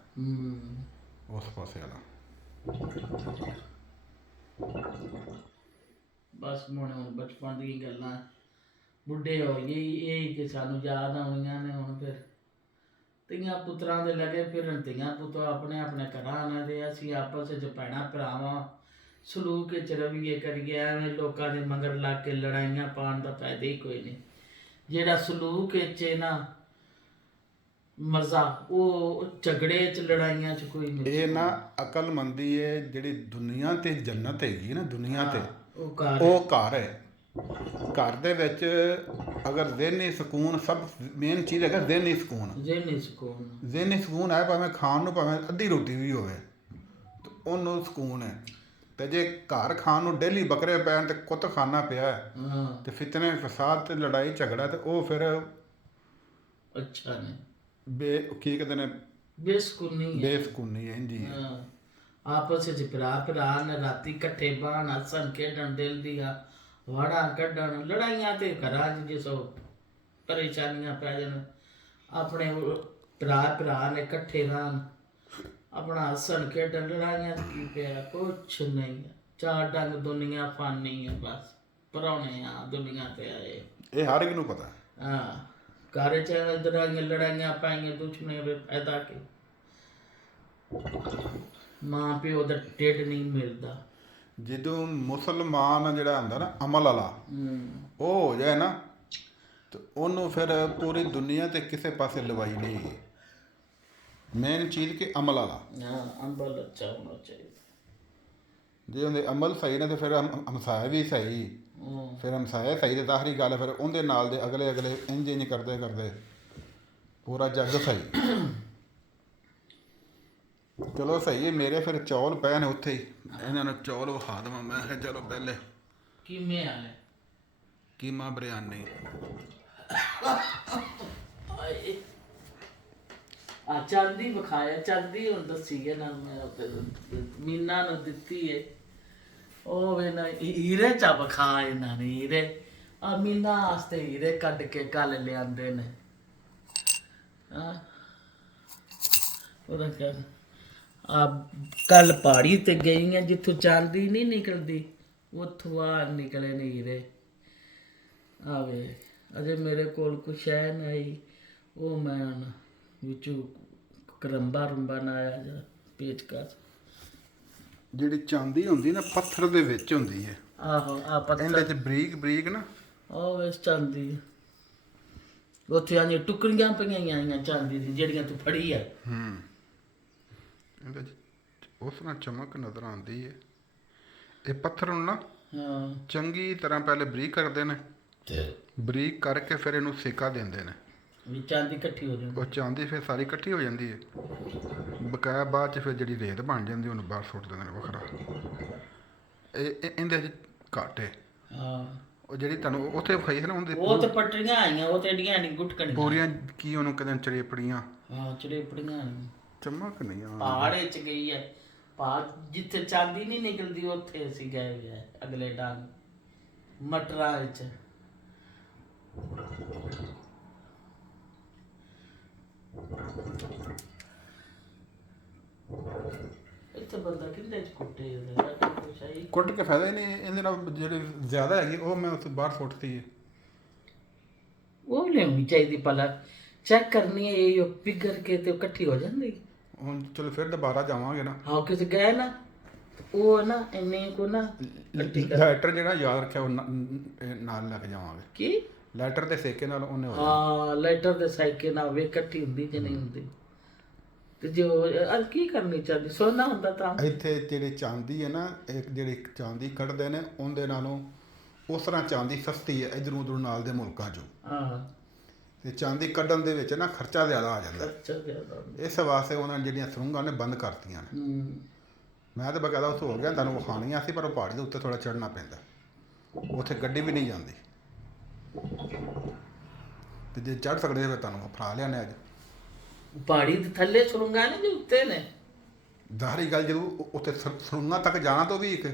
ਉਸ ਪਾਸੇ ਵਾਲਾ। ਬਸ ਹੁਣ ਬਚਪਨ ਦੀਆਂ ਗੱਲਾਂ ਬੁੱਢੇ ਹੋ ਗਏ, ਇਹ ਕਿ ਸਾਨੂੰ ਯਾਦ ਆਉਣੀਆਂ ਨੇ। ਹੁਣ ਫਿਰ ਧੀਆਂ ਪੁੱਤਰਾਂ ਦੇ ਲੱਗੇ ਫਿਰਨ, ਧੀਆਂ ਪੁੱਤਰ ਆਪਣੇ ਘਰਾਂ ਨਾਲ ਦੇ। ਅਸੀਂ ਆਪਸ ਵਿੱਚ ਭੈਣਾਂ ਭਰਾਵਾਂ ਸਲੂਕ ਵਿੱਚ ਰਵੀਏ ਕਰੀਏ, ਐਵੇਂ ਲੋਕਾਂ ਦੇ ਮਗਰ ਲੱਗ ਕੇ ਲੜਾਈਆਂ ਪਾਉਣ ਦਾ ਫਾਇਦਾ ਹੀ ਕੋਈ ਨਹੀਂ। ਜਿਹੜਾ ਸਲੂਕ ਵਿੱਚ ਨਾ ਮਜ਼ਾ, ਉਹ ਝਗੜੇ 'ਚ ਲੜਾਈਆਂ 'ਚ ਕੋਈ ਨਹੀਂ। ਇਹ ਨਾ ਅਕਲਮੰਦੀ ਹੈ। ਜਿਹੜੀ ਦੁਨੀਆ ਤੇ ਜੰਨਤ ਹੈਗੀ ਨਾ, ਦੁਨੀਆ ਤੇ ਉਹ ਘਰ ਹੈ। ਘਰ ਦੇ ਵਿੱਚ ਅਗਰ ਜ਼ਿਹਨੀ ਸਕੂਨ, ਸਭ ਮੇਨ ਚੀਜ਼ ਹੈਗਾ ਜ਼ਿਹਨੀ ਸਕੂਨ ਹੈ। ਭਾਵੇਂ ਖਾਣ ਨੂੰ ਭਾਵੇਂ ਅੱਧੀ ਰੋਟੀ ਵੀ ਹੋਵੇ ਤਾਂ ਉਹਨੂੰ ਸਕੂਨ ਹੈ। ਤੇ ਜੇ ਘਰ ਖਾਣ ਨੂੰ ਡੇਲੀ ਬੱਕਰੇ ਪੈਣ ਤੇ ਕੁੱਤਖਾਨਾ ਪਿਆ ਹੈ, ਹਾਂ ਤੇ ਫਿਤਨੇ ਫਸਾਦ ਤੇ ਲੜਾਈ ਝਗੜਾ ਤੇ ਉਹ ਫਿਰ ਅੱਛਾ ਨੇ ਕੀ ਕਹਿੰਦੇ ਨੇ ਬੇਸਕੂਨੀ ਹੈ ਬੇਸਕੂਨੀ ਹੈ ਜੀ। ਹਾਂ ਆਪਸ ਵਿੱਚ ਭਰਾ ਨੇ ਰਾਤੀ ਇਕੱਠੇ ਬਾਹਣ ਹੱਸਣ ਖੇਡਣ ਦਿਲ ਦੀਆਂ ਵਾੜਾਂ ਕੱਢਣ ਲੜਾਈਆਂ ਤੇ ਘਰਾਂ 'ਚ ਜਿਸੋ ਪਰੇਸ਼ਾਨੀਆਂ ਪੈ ਜਾਣ ਆਪਣੇ ਭਰਾ ਨੇ ਇਕੱਠੇ ਰਹਿਣ ਆਪਣਾ ਹੱਸਣ ਖੇਡਣ ਲੜਾਈਆਂ 'ਚ ਕੀ ਪਿਆ ਕੁਛ ਨਹੀਂ ਚਾਰ ਡੰਗ ਦੁਨੀਆ ਫਾਨੀ ਹੈ ਬਸ ਪਰਾਉਣੇ ਆ ਦੁਨੀਆ ਤੇ ਆਏ ਇਹ ਹਰ ਇੱਕ ਨੂੰ ਪਤਾ। ਹਾਂ ਘਰ 'ਚ ਲੜਾਈਆਂ ਪਾਈਆਂ ਦੁਸ਼ਮਣੀ ਦੇ ਫਾਇਦਾ ਕੀ ਮਾਂ ਪਿਓ ਦਾ ਢਿੱਡ ਨਹੀਂ ਮਿਲਦਾ। ਜਦੋਂ ਮੁਸਲਮਾਨ ਜਿਹੜਾ ਹੁੰਦਾ ਨਾ ਅਮਲ ਵਾਲਾ ਉਹ ਹੋ ਜਾਏ ਨਾ ਤੇ ਉਹਨੂੰ ਫਿਰ ਪੂਰੀ ਦੁਨੀਆ ਤੇ ਕਿਸੇ ਪਾਸੇ ਲਵਾਈ ਨਹੀਂ ਹੈਗੀ। ਮੇਨ ਚੀਜ਼ ਕਿ ਅਮਲ ਵਾਲਾ। ਹਾਂ ਅੰਬਲ ਅੱਛਾ ਹੋਣਾ ਚਾਹੀਦਾ। ਜੇ ਉਹਦੇ ਅਮਲ ਸਹੀ ਨੇ ਤੇ ਫਿਰ ਹਮਸਾਇਆ ਵੀ ਸਹੀ, ਫਿਰ ਹਮਸਾਇਆ ਸਹੀ ਤੇ ਜ਼ਾਹਰੀ ਗੱਲ ਫਿਰ ਉਹਦੇ ਨਾਲ ਦੇ ਅਗਲੇ ਇੰਜ ਕਰਦੇ ਕਰਦੇ ਪੂਰਾ ਜੱਗ ਸਹੀ। ਚਲੋ ਸਹੀ ਹੈ। ਮੇਰੇ ਫਿਰ ਚੌਲ ਪਏ ਨੇ ਉੱਥੇ ਹੀ, ਇਹਨਾਂ ਨੂੰ ਚੌਲ ਵਿਖਾ ਦੇਵਾਂ। ਮੈਂ ਕਿਹਾ ਚਲੋ ਪਹਿਲੇ ਕਿਵੇਂ ਆਲੇ ਕੀਮਾ ਬਿਰਿਆਨੀ ਆ ਚਾਂਦੀ ਵਿਖਾਇਆ ਚਾਂਦੀ ਹੁਣ ਦੱਸੀ ਹੈ ਨਾ ਮੈਂ ਮੀਨਾ ਨੂੰ ਦਿੱਤੀ ਹੈ ਉਹ ਵੇ ਨਾ ਹੀਰੇ ਚਾ ਵਿਖਾ ਇਹਨਾਂ ਨੇ ਹੀਰੇ ਆ ਮੀਨਾ ਵਾਸਤੇ ਹੀਰੇ ਕੱਢ ਕੇ ਕੱਲ ਲਿਆਂਦੇ ਨੇ। ਹਾਂ ਉਹਦਾ ਕਰ ਆ ਕੱਲ ਪਹਾੜੀ ਤੇ ਗਈਆਂ ਜਿੱਥੋਂ ਚਾਂਦੀ ਨਹੀਂ ਨਿਕਲਦੀ ਉੱਥੋਂ ਆ ਨਿਕਲੇ ਨੇ ਹੀਰੇ। ਆਵੇ ਅਜੇ ਮੇਰੇ ਕੋਲ ਕੁਛ ਹੈ ਨਹੀਂ ਉਹ ਮੈਂ ਵਿੱਚੋਂ ਕਰੰਬਾ ਰੰਬਾ ਨਾ ਆਇਆ ਜਾਂ ਪੇਚਕਸ ਜਿਹੜੀ ਚਾਂਦੀ ਹੁੰਦੀ ਨਾ ਪੱਥਰ ਦੇ ਵਿੱਚ ਹੁੰਦੀ ਹੈ। ਆਹੋ ਆ ਪੱਥਰ ਇਹਦੇ ਚ ਬਰੀਕ ਬਰੀਕ ਨਾ ਉਹ ਵੇਸ ਚਾਂਦੀ ਉੱਥੇ ਆਂਆਂ ਟੁਕੜੀਆਂ ਪਈਆਂ ਆਈਆਂ ਚਾਂਦੀ ਦੀ ਜਿਹੜੀਆਂ ਤੂੰ ਫੜੀ ਆ। ਇਹਦੇ ਚ ਉਸ ਨਾਲ ਚਮਕ ਨਜ਼ਰ ਆਉਂਦੀ ਹੈ। ਇਹ ਪੱਥਰ ਨੂੰ ਨਾ ਹਾਂ ਚੰਗੀ ਤਰ੍ਹਾਂ ਪਹਿਲੇ ਬਰੀਕ ਕਰਦੇ ਨੇ, ਬਰੀਕ ਕਰਕੇ ਫਿਰ ਇਹਨੂੰ ਸੇਕਾ ਦਿੰਦੇ ਨੇ। ਵੀ ਚਾਂਦੀ ਇਕੱਠੀ ਹੋ ਜਾਂਦੀ ਉਹ ਚਾਂਦੀ ਫਿਰ ਸਾਰੀ ਇਕੱਠੀ ਹੋ ਜਾਂਦੀ ਹੈ। ਬਕਾਇਆ ਬਾਅਦ 'ਚ ਫਿਰ ਜਿਹੜੀ ਰੇਤ ਬਣ ਜਾਂਦੀ ਉਹਨੂੰ ਬਾਹਰ ਸੁੱਟ ਦਿੰਦੇ ਨੇ ਵੱਖਰਾ। ਇਹਦੇ 'ਚ ਘੱਟ ਹੈ। ਹਾਂ ਉਹ ਜਿਹੜੀ ਤੁਹਾਨੂੰ ਉੱਥੇ ਵਿਖਾਈ ਸੀ ਨਾ ਉਹਦੇ ਉਹ ਤੇ ਪਟੜੀਆਂ ਆਈਆਂ ਉਹ ਤੇ ਏਡੀਆਂ ਨਹੀਂ ਗੁੱਟਕਣੀਆਂ ਪੂਰੀਆਂ ਕੀ ਉਹਨੂੰ ਕਹਿੰਦੇ ਨੇ ਚਰੇਪੜੀਆਂ। ਹਾਂ ਚੜੇਪੜੀਆਂ ਆਈਆਂ ਚਮਕ ਨਹੀਂ ਆ। ਪਹਾੜੇ ਚ ਗਈ ਹੈ ਪਹਾੜ ਜਿੱਥੇ ਚਾਂਦੀ ਨਹੀਂ ਨਿਕਲਦੀ ਉੱਥੇ ਅਸੀਂ ਗਏ ਹੋਏ ਆ ਅਗਲੇ ਡੰਗ ਮਟਰਾਂ ਵਿੱਚ। ਇੱਥੇ ਬੰਦਾ ਕਿੰਨੇ ਚ ਕੁੱਟੇ ਸਹੀ ਕੁੱਟ ਕੇ ਫਾਇਦਾ ਹੀ ਨਹੀਂ। ਇਹਦੇ ਨਾਲ ਜਿਹੜੀ ਜ਼ਿਆਦਾ ਹੈਗੀ ਉਹ ਮੈਂ ਉੱਥੇ ਬਾਹਰ ਸੁੱਟਤੀ ਹੈ। ਉਹ ਲਿਆਉਣੀ ਚਾਹੀਦੀ ਭਲਾ ਚੈੱਕ ਕਰਨੀ ਹੈ ਇਹ ਪਿਘਲ ਕੇ ਤੇ ਇਕੱਠੀ ਹੋ ਜਾਂਦੀ। ਹੁਣ ਚਲੋ ਫਿਰ ਦੁਬਾਰਾ ਜਾਵਾਂਗੇ ਨਾ। ਹਾਂ ਕਿਤੇ ਗਏ ਨਾ ਉਹ ਨਾ ਇੰਨੇ ਕੋ ਨਾ ਲੈਟਰ ਜਿਹੜਾ ਯਾਦ ਰੱਖਿਆ ਉਹ ਨਾਲ ਲੈ ਕੇ ਜਾਵਾਂਗੇ। ਕੀ ਲੈਟਰ ਦੇ ਸੇਕੇ ਨਾਲ ਉਹਨੇ ਹੋ ਹਾਂ ਲੈਟਰ ਦੇ ਸਾਈਕੇ ਨਾਲ ਵੇ ਇਕੱਠੀ ਹੁੰਦੀ ਜੇ ਨਹੀਂ ਹੁੰਦੀ ਤੇ ਜੋ ਅੱਜ ਕੀ ਕਰਨੀ ਚਾਹੀਦੀ ਸੋਨਾ ਹੁੰਦਾ ਤਾਂ ਇੱਥੇ ਜਿਹੜੀ ਚਾਂਦੀ ਹੈ ਨਾ ਇੱਕ ਜਿਹੜੀ ਚਾਂਦੀ ਕੱਢਦੇ ਨੇ ਉਹਦੇ ਨਾਲੋਂ ਉਸ ਤਰ੍ਹਾਂ ਚਾਂਦੀ ਸਸਤੀ ਹੈ ਇੱਧਰੋਂ ਉੱਧਰੋਂ ਨਾਲ ਦੇ ਮੁਲਕਾਂ 'ਚੋਂ। ਹਾਂ ਤੇ ਚਾਂਦੀ ਕੱਢਣ ਦੇ ਵਿੱਚ ਨਾ ਖਰਚਾ ਜ਼ਿਆਦਾ ਆ ਜਾਂਦਾ। ਅੱਛਾ ਜ਼ਿਆਦਾ ਇਸ ਵਾਸਤੇ ਉਹਨਾਂ ਨੇ ਜਿਹੜੀਆਂ ਸਰੂੰਗਾਂ ਨੇ ਬੰਦ ਕਰਤੀਆਂ ਨੇ। ਮੈਂ ਤਾਂ ਬਕਾਇਦਾ ਉੱਥੇ ਹੋ ਗਿਆ ਤੁਹਾਨੂੰ ਵਿਖਾਉਣੀਆਂ ਸੀ ਪਰ ਉਹ ਪਹਾੜੀ ਦੇ ਉੱਤੇ ਥੋੜ੍ਹਾ ਚੜ੍ਹਨਾ ਪੈਂਦਾ, ਉੱਥੇ ਗੱਡੀ ਵੀ ਨਹੀਂ ਜਾਂਦੀ। ਤੇ ਜੇ ਚੜ੍ਹ ਸਕਦੇ ਫਿਰ ਤੁਹਾਨੂੰ ਫੜਾ ਲਿਆ ਨੇ ਅੱਜ। ਪਹਾੜੀ ਦੇ ਥੱਲੇ ਸੁਰੰਗਾਂ ਨੇ ਜੀ ਉੱਤੇ ਨੇ। ਜ਼ਾਹਰੀ ਗੱਲ ਜਦੋਂ ਉੱਥੇ ਸਰੂੰਗਾਂ ਤੱਕ ਜਾਣਾ ਤਾਂ ਵੀ ਇੱਕ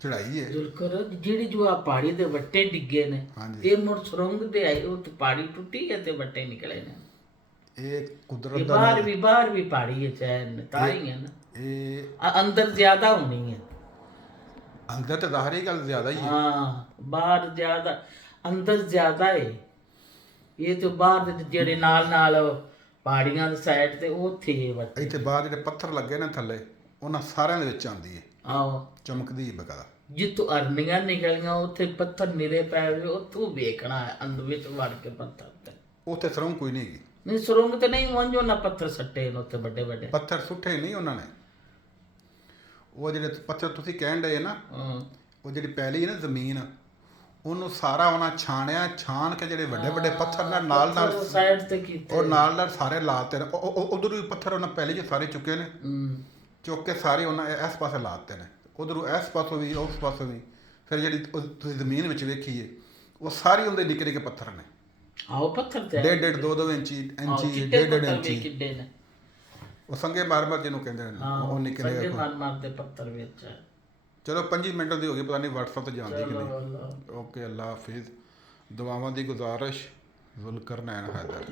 ਚੜਾਈ ਹੈ। ਜ਼ੁਲਕਰ ਜਿਹੜੀ ਜੋ ਆ ਪਹਾੜੀ ਦੇ ਵੱਟੇ ਡਿੱਗੇ ਨੇ ਤੇ ਮੁੜ ਸੁਰੰਗ ਦੇ ਆਏ ਉਹ ਤੇ ਪਹਾੜੀ ਟੁੱਟੀ ਹੈ ਤੇ ਵੱਟੇ ਨਿਕਲੇ ਨੇ। ਇਹ ਕੁਦਰਤ ਦਾ ਬਾਹਰ ਵੀ ਪਹਾੜੀ ਹੈ ਚੈਨ ਤਾਂ ਹੀ ਹੈ ਨਾ। ਇਹ ਅੰਦਰ ਜ਼ਿਆਦਾ ਹੋਣੀ ਹੈ। ਅੰਦਰ ਤਾਂ ਜ਼ਾਹਰੀ ਗੱਲ ਜ਼ਿਆਦਾ ਹੀ ਹੈ। ਹਾਂ ਬਾਹਰ ਜ਼ਿਆਦਾ ਅੰਦਰ ਜ਼ਿਆਦਾ ਹੈ। ਇਹ ਤਾਂ ਬਾਹਰ ਦੇ ਜਿਹੜੇ ਨਾਲ ਪਹਾੜੀਆਂ ਦੀ ਸਾਈਡ ਤੇ ਉੱਥੇ ਵੱਟੇ। ਇੱਥੇ ਬਾਹਰ ਜਿਹੜੇ ਪੱਥਰ ਲੱਗੇ ਨੇ ਥੱਲੇ ਉਹਨਾਂ ਸਾਰਿਆਂ ਦੇ ਵਿੱਚ ਆਉਂਦੀ ਹੈ। ਆਹੋ ਚਮਕਦੀ ਹੈ ਬਕਾਇਦਾ। ਜਿੱਥੋਂ ਅਰਨੀਆਂ ਨਿਕਲੀਆਂ ਉੱਥੇ ਪੱਥਰ ਨਿਰੇ ਪੈ ਹੋਏ ਉੱਥੋਂ ਵੇਖਣਾ ਹੈ ਅੰਦਰ ਵਿੱਚ ਵੜ ਕੇ ਪੱਥਰ ਤੇ। ਉੱਥੇ ਸਰੋਂ ਕੋਈ ਨਹੀਂ ਹੈਗੀ। ਨਹੀਂ ਸੁਰੰਗ ਤੇ ਨਹੀਂ ਵੰਜੋ ਨਾ ਪੱਥਰ ਸੱਟੇ ਨੇ ਉੱਥੇ ਵੱਡੇ ਵੱਡੇ ਪੱਥਰ ਸੁੱਟੇ ਨਹੀਂ ਉਹਨਾਂ ਨੇ। ਉਹ ਜਿਹੜੇ ਪੱਥਰ ਤੁਸੀਂ ਕਹਿਣ ਡਏ ਨਾ ਉਹ ਜਿਹੜੀ ਪੈਲੀ ਹੈ ਨਾ ਜ਼ਮੀਨ ਉਹਨੂੰ ਸਾਰਾ ਉਹਨਾਂ ਛਾਣਿਆ, ਛਾਣ ਕੇ ਜਿਹੜੇ ਵੱਡੇ ਵੱਡੇ ਪੱਥਰ ਨਾਲ ਸਾਈਡ ਤੇ ਕੀਤੇ ਔਰ ਨਾਲ ਸਾਰੇ ਲਾਤੇ ਨੇ। ਉਧਰ ਵੀ ਪੱਥਰ ਉਹਨਾਂ ਪਹਿਲੇ 'ਚ ਸਾਰੇ ਚੁੱਕੇ ਨੇ, ਚੁੱਕ ਕੇ ਸਾਰੇ ਉਹਨਾਂ ਇਸ ਪਾਸੇ ਲਾਤੇ ਨੇ। ਉਧਰੋਂ ਇਸ ਪਾਸੋਂ ਵੀ ਉਸ ਪਾਸੋਂ ਵੀ। ਫਿਰ ਜਿਹੜੀ ਤੁਸੀਂ ਜ਼ਮੀਨ ਵਿੱਚ ਵੇਖੀਏ ਉਹ ਸਾਰੀ ਉਹਦੇ ਨਿੱਕੇ ਨਿੱਕੇ ਪੱਥਰ ਨੇ। ਆਓ ਪੱਥਰ ਤੇ 1.5 2 ਇੰਚੀ 1.5 ਇੰਚੀ। ਕਿੱਡੇ ਨੇ ਉਹ ਸੰਗੇ ਮਾਰਮਰ ਜਿਹਨੂੰ ਕਹਿੰਦੇ ਨੇ, ਉਹ ਨਿੱਕੇ ਸੰਗੇ ਨਿੱਕੇ। ਮਾਰ ਦੇ ਪੱਥਰ ਵਿੱਚ। ਚਲੋ 5 ਮਿੰਟ ਦੀ ਹੋ ਗਈ, ਪਤਾ ਨਹੀਂ WhatsApp ਤੇ ਜਾਂਦੀ ਕਿ ਚਲੋ ਨਹੀਂ। ਅੱਲਾ। ਓਕੇ, ਅੱਲਾ ਹਾਫਿਜ਼। ਦੁਆਵਾਂ ਦੀ ਗੁਜ਼ਾਰਿਸ਼, ਜ਼ੁਲਕਰਨੈਨ ਹੈਦਰ।